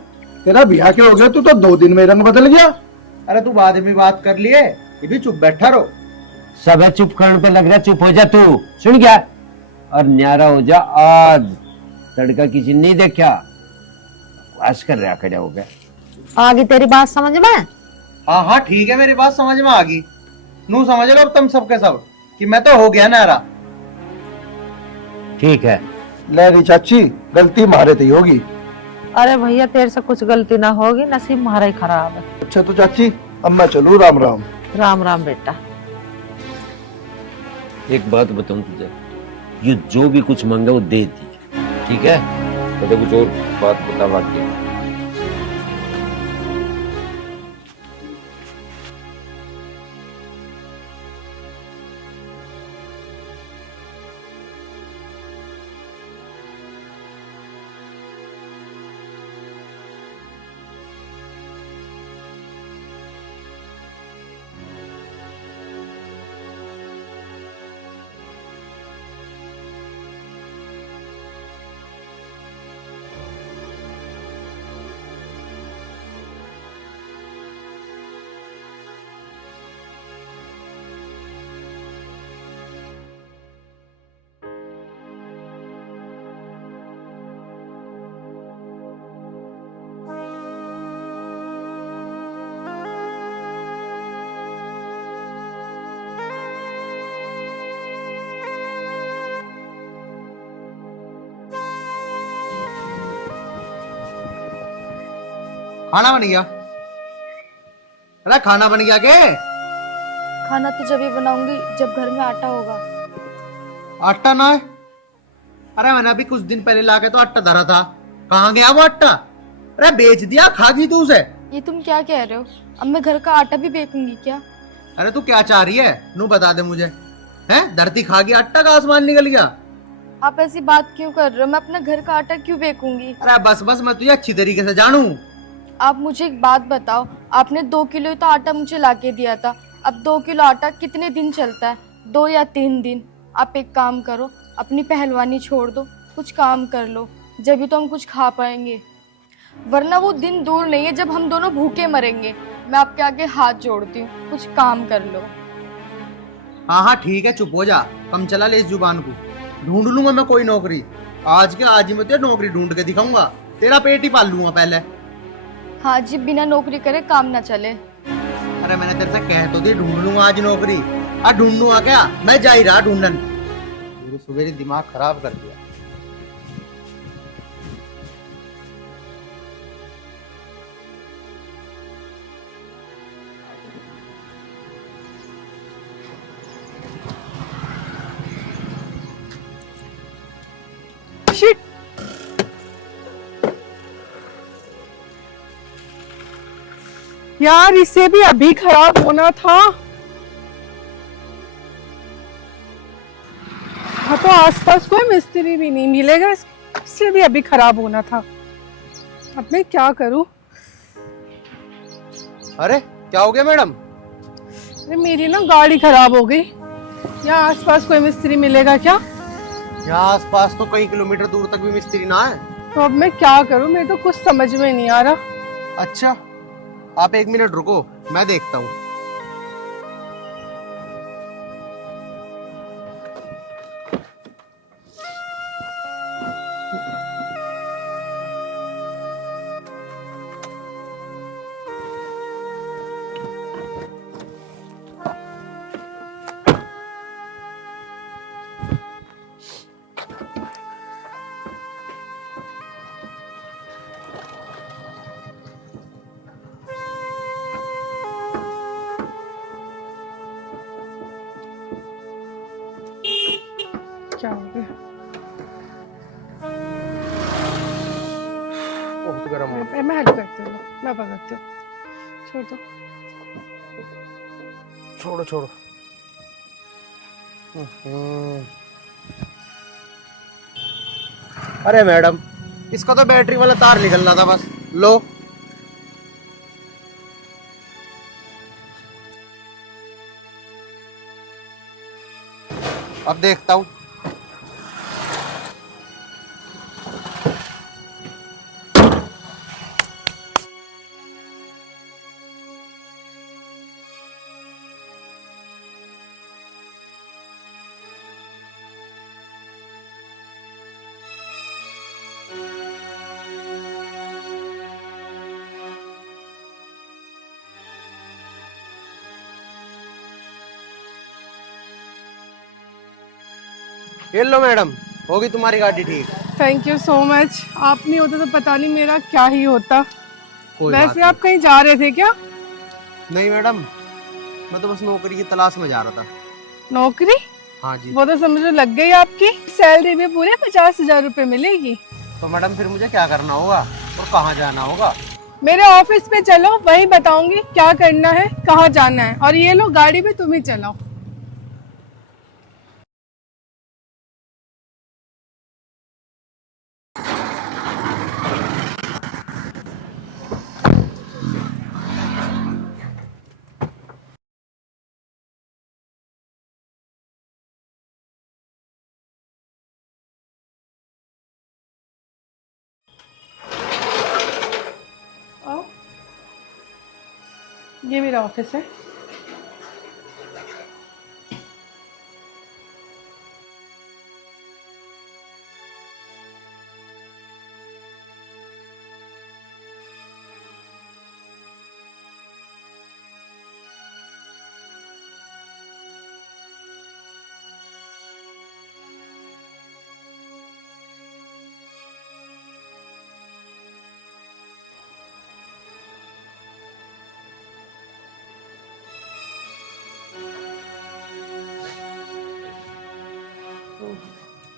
तेरा ब्याह क्या हो गया? तू तो 2 दिन में रंग बदल गया। अरे तू बाद में बात कर लिए, ये भी चुप बैठा रहो। सब है चुप करने पे लग रहा है, चुप हो जा तू, सुन गया? और न्यारा हो जा आज, तड़का किसी ने नहीं देखा, बकवास कर रहा खड़ा हो गया। आगे तेरी बात समझ में? हाँ हाँ ठीक है, मेरी बात समझ में आ गई। नू समझ लो अब तुम सबके सब कि मैं तो हो गया न्यारा। ठीक है। लहरी चाची, गलती मारे थी होगी। अरे भैया तेरे से कुछ गलती ना होगी, नसीब हमारा ही खराब है। अच्छा तो चाची, अब मैं चलूं, राम राम। राम राम बेटा। एक बात बताऊं तुझे, ये जो भी कुछ मांगे वो दे दी, ठीक है? तो कुछ और बात बता बाकी। खाना बन गया? अरे खाना बन गया के? खाना तो जब ही बनाऊंगी जब घर में आटा होगा। आटा ना है? अरे मैंने अभी कुछ दिन पहले लाके तो आटा धरा था, कहाँ गया वो आटा? अरे बेच दिया, खा गई तू उसे? ये तुम क्या कह रहे हो? अब मैं घर का आटा भी बेचूंगी क्या? अरे तू क्या चाह रही है, नू बता दे मुझे। हैं, धरती खा गई, आटा का आसमान निकल गया? आप ऐसी बात क्यों कर रहे हो? मैं अपना घर का आटा क्यों बेचूंगी? अरे बस बस, मैं तुझे अच्छी तरीके से जानू। आप मुझे एक बात बताओ, आपने 2 किलो ही तो आटा मुझे लाके दिया था। अब 2 किलो आटा कितने दिन चलता है? 2 या 3 दिन। आप एक काम करो, अपनी पहलवानी छोड़ दो, कुछ काम कर लो, जब भी तो हम कुछ खा पाएंगे, वरना वो दिन दूर नहीं है जब हम दोनों भूखे मरेंगे। मैं आपके आगे हाथ जोड़ती हूँ, कुछ काम कर लो। हाँ हाँ ठीक है, चुप हो जा, कम चला ले इस जुबान को। ढूंढ लूंगा मैं कोई नौकरी, आज के आज ही मैं तुझे नौकरी ढूंढ के दिखाऊंगा, तेरा पेट ही पाल लूंगा पहले। हाँ जी, बिना नौकरी करे काम ना चले। अरे मैंने तेरे से कह तो दी ढूंढ लूंगा आज नौकरी, ढूंढूंगा क्या? मैं जा ही रहा ढूंढन। पूरे सवेरे दिमाग खराब कर दिया। शिट, यार इसे भी अभी खराब होना था। हाँ तो आसपास कोई मिस्त्री भी नहीं मिलेगा, इससे भी अभी खराब होना था। अब मैं क्या करूं? अरे क्या हो गया मैडम? अरे मेरी ना गाड़ी खराब हो गई। यहाँ आसपास कोई मिस्त्री मिलेगा क्या? यहाँ आसपास तो कई किलोमीटर दूर तक भी मिस्त्री ना है। तो अब मैं क्या करूं? मेरे तो कुछ समझ में नहीं आ रहा। अच्छा, आप 1 मिनट रुको, मैं देखता हूँ। क्या हो गया? बहुत गर्म हो। मैं हेल्प करती हूँ, मैं पकड़ती हूँ, छोड़ दो। छोड़ो छोड़ो। अरे मैडम, इसका तो बैटरी वाला तार निकलना था बस। लो। अब देखता हूँ। ये लो मैडम, होगी तुम्हारी गाड़ी ठीक। Thank you so much. आप नहीं होते तो पता नहीं मेरा क्या ही होता। कोई बात वैसे आप कहीं जा रहे थे क्या? नहीं मैडम, मैं तो बस नौकरी की तलाश में जा रहा था। नौकरी? हाँ जी। वो तो समझो लग गई आपकी। सैलरी भी पूरे 50,000 रुपए मिलेगी। तो मैडम फिर मुझे क्या करना होगा और कहाँ जाना होगा? मेरे ऑफिस पे चलो, वही बताऊंगी क्या करना है, कहाँ जाना है। और ये लो गाड़ी भी तुम ही चलाओ। आओ। ये मेरा ऑफिस है।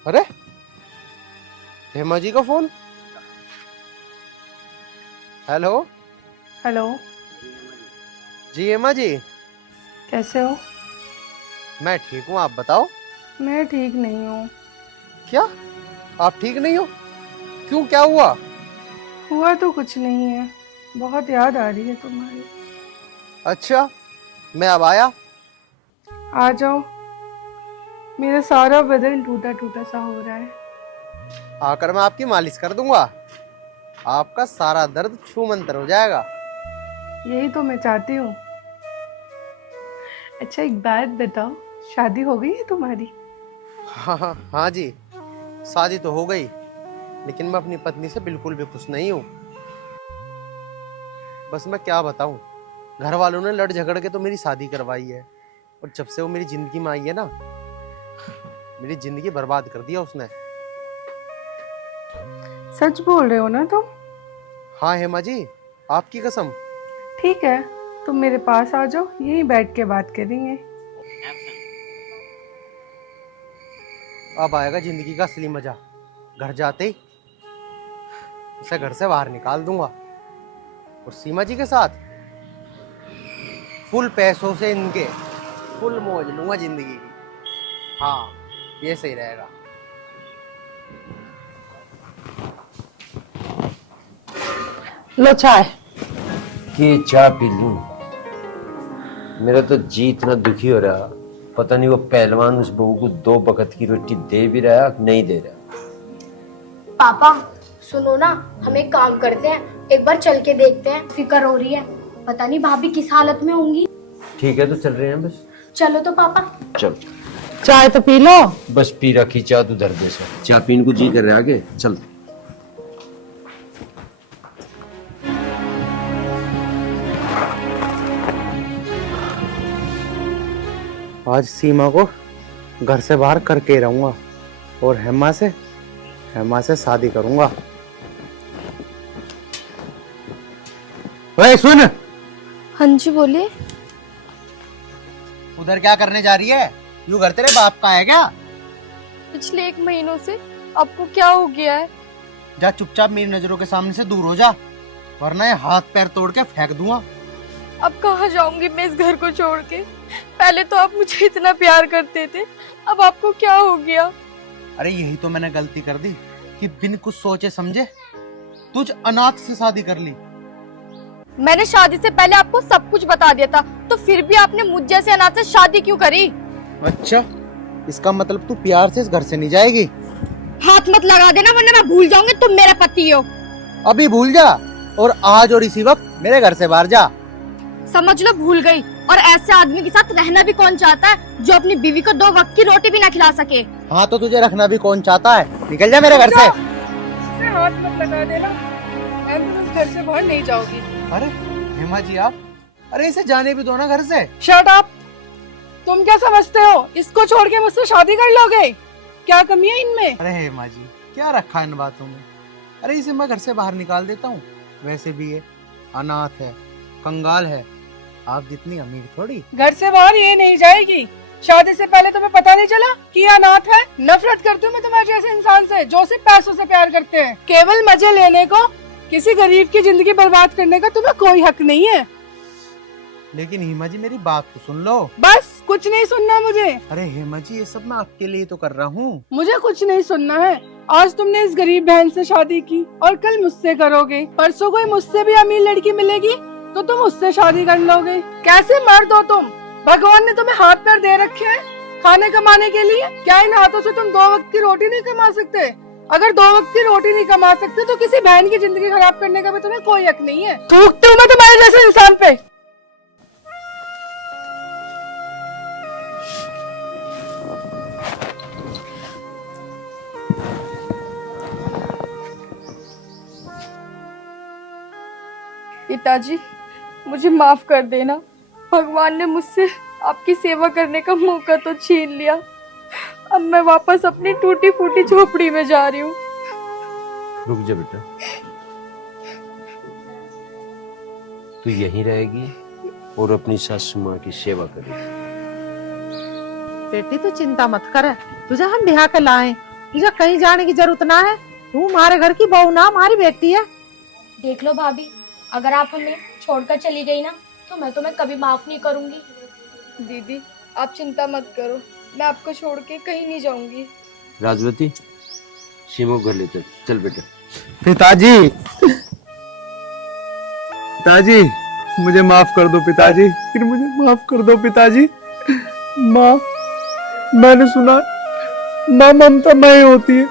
अरे हेमा जी का फोन। हेलो। हेलो। जी हेमा जी। कैसे हो? मैं ठीक हूँ, आप बताओ। मैं ठीक नहीं हूँ। क्या? आप ठीक नहीं हो? क्यों, क्या हुआ? हुआ तो कुछ नहीं है, बहुत याद आ रही है तुम्हारी। अच्छा, मैं अब आया। आ जाओ। मेरा सारा बदन टूटा टूटा सा हो रहा है। आकर मैं आपकी मालिश कर दूंगा, आपका सारा दर्द छू मंतर हो जाएगा। यही तो मैं चाहती हूँ। अच्छा एक बात बताओ, शादी हो गई है तुम्हारी? हाँ जी, शादी तो हो गई, लेकिन मैं अपनी पत्नी से बिल्कुल भी खुश नहीं हूँ। बस मैं क्या बताऊँ, घर वालों ने लड़ झगड़ के तो मेरी शादी करवाई है, और जब से वो मेरी जिंदगी में आई है ना, मेरी जिंदगी बर्बाद कर दिया उसने। सच बोल रहे हो ना तुम? हाँ हेमा जी, आपकी कसम। ठीक है, तुम मेरे पास आ जाओ, यहीं बैठ के बात करेंगे। अब आएगा जिंदगी का असली मजा। घर जाते ही उसे घर से बाहर निकाल दूंगा, और सीमा जी के साथ फुल पैसों से इनके फुल मौज लूंगा जिंदगी की। हाँ, ये सही रहेगा। लो चाय। कि चाय पी लूं? मेरा तो जी इतना दुखी हो रहा, पता नहीं वो पहलवान उस बहू को 2 वक्त की रोटी दे भी रहा नहीं दे रहा। पापा सुनो ना, हम एक काम करते हैं, एक बार चल के देखते हैं। फिक्र हो रही है, पता नहीं भाभी किस हालत में होंगी। ठीक है, तो चल रहे हैं बस। चलो तो पापा। चल। चाय तो पी लो। बस पी रखी चाय, तू धर दे। चाय पीने को जी कर रहा है आगे, चल। आज सीमा को घर से बाहर करके रहूंगा, और हेमा से शादी करूंगा। ओए सुन। हाँ जी बोलिए। उधर क्या करने जा रही है? यूं घर तेरे बाप का है क्या? पिछले 1 महीनों से आपको क्या हो गया है? जा चुपचाप मेरी नजरों के सामने से दूर हो जा, वरना ये हाथ पैर तोड़ के फेंक दूंगा। अब कहाँ जाऊंगी मैं इस घर को छोड़ के? पहले तो आप मुझे इतना प्यार करते थे, अब आपको क्या हो गया? अरे यही तो मैंने गलती कर दी कि बिन कुछ सोचे समझे तुझ अनाथ से शादी कर ली। मैंने शादी से पहले आपको सब कुछ बता दिया था, तो फिर भी आपने मुझ जैसे अनाथ से शादी क्यों करी? अच्छा, इसका मतलब तू प्यार से इस घर से नहीं जाएगी? हाथ मत लगा देना वरना मैं भूल जाऊंगी तुम मेरा पति हो। अभी भूल जा और आज और इसी वक्त मेरे घर से बाहर जा। समझ लो भूल गई। और ऐसे आदमी के साथ रहना भी कौन चाहता है जो अपनी बीवी को 2 वक्त की रोटी भी ना खिला सके? हाँ तो तुझे रखना भी कौन चाहता है? निकल जा मेरे घर से। हाथ मत लगा देना, मैं इस घर से बाहर नहीं जाऊंगी। अरे हेमा जी आप, अरे इसे जाने भी दो ना घर से। Shut up. तुम क्या समझते हो इसको छोड़ के मुझसे शादी कर लोगे? क्या कमी है इनमें? अरे हेमा जी क्या रखा इन बातों में? अरे इसे मैं घर से बाहर निकाल देता हूँ। वैसे भी ये अनाथ है, कंगाल है, आप जितनी अमीर थोड़ी। घर से बाहर ये नहीं जाएगी। शादी से पहले तुम्हें पता नहीं चला कि ये अनाथ है? नफरत करती हूँ मैं तुम्हारे जैसे इंसान से जो सिर्फ पैसों से प्यार करते हैं। केवल मजे लेने को, किसी गरीब की जिंदगी बर्बाद करने का तुम्हें कोई हक नहीं है। लेकिन हेमा जी मेरी बात तो सुन लो। बस कुछ नहीं सुनना मुझे। अरे हेमा जी ये सब मैं आपके लिए तो कर रहा हूँ। मुझे कुछ नहीं सुनना है। आज तुमने इस गरीब बहन से शादी की और कल मुझसे करोगे। परसों कोई मुझसे भी अमीर लड़की मिलेगी तो तुम उससे शादी कर लोगे। कैसे मर्द हो तुम? भगवान ने तुम्हें हाथ पैर दे रखे हैं खाने कमाने के लिए। क्या इन हाथों से तुम 2 वक्त की रोटी नहीं कमा सकते? अगर 2 वक्त की रोटी नहीं कमा सकते तो किसी बहन की जिंदगी खराब करने का भी तुम्हें कोई हक नहीं है। थूकती हूँ मैं तुम्हारे जैसे इंसान पे। पिताजी मुझे माफ कर देना। भगवान ने मुझसे आपकी सेवा करने का मौका तो छीन लिया। अब मैं वापस अपनी टूटी फूटी झोपड़ी में जा रही हूँ। रुक जा बेटा, तू यहीं रहेगी और अपनी सासू माँ की सेवा करेगी। बेटी तू चिंता मत कर, तुझे हम ब्याह के लाए, तुझे कहीं जाने की जरूरत ना है। तू हमारे घर की बहू ना हमारी बेटी है। देख लो भाभी, अगर आप हमें छोड़कर चली गई ना तो मैं तुम्हें कभी माफ नहीं करूंगी। दीदी आप चिंता मत करो, मैं आपको छोड़ के कहीं नहीं जाऊंगी। राजवती शिमो घर ले चल। चल बेटा। पिताजी, पिताजी मुझे माफ कर दो पिताजी, फिर मुझे माफ कर दो पिताजी। माँ मैंने सुना माँ ममता मैं होती है,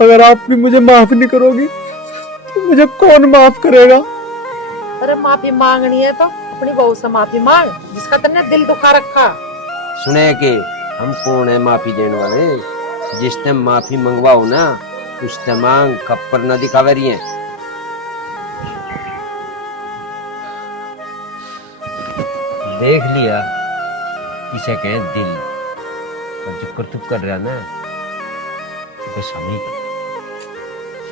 अगर आप भी मुझे माफ नहीं करोगी तो मुझे कौन माफ करेगा? अरे माफी मांगनी है तो अपनी बहू से माफी मांग जिसका तुमने दिल दुखा रखा। सुने के हम कौन है माफी देने वाले? जिसने माफी मंगवाओ ना उसने मांग खप्पर न दिखावे रही है। देख लिया इसे कहें दिल, और जो करतूत कर रहा ना बस हम ही।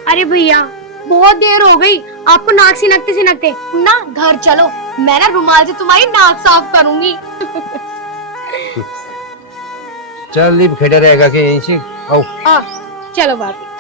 अरे भैया बहुत देर हो गई, आपको नाक सिनकते ना घर चलो, मैं ना रुमाल से तुम्हारी नाक साफ करूंगी। चल लिप खेड़ा रहेगा कि यहीं से आओ। चलो भाभी।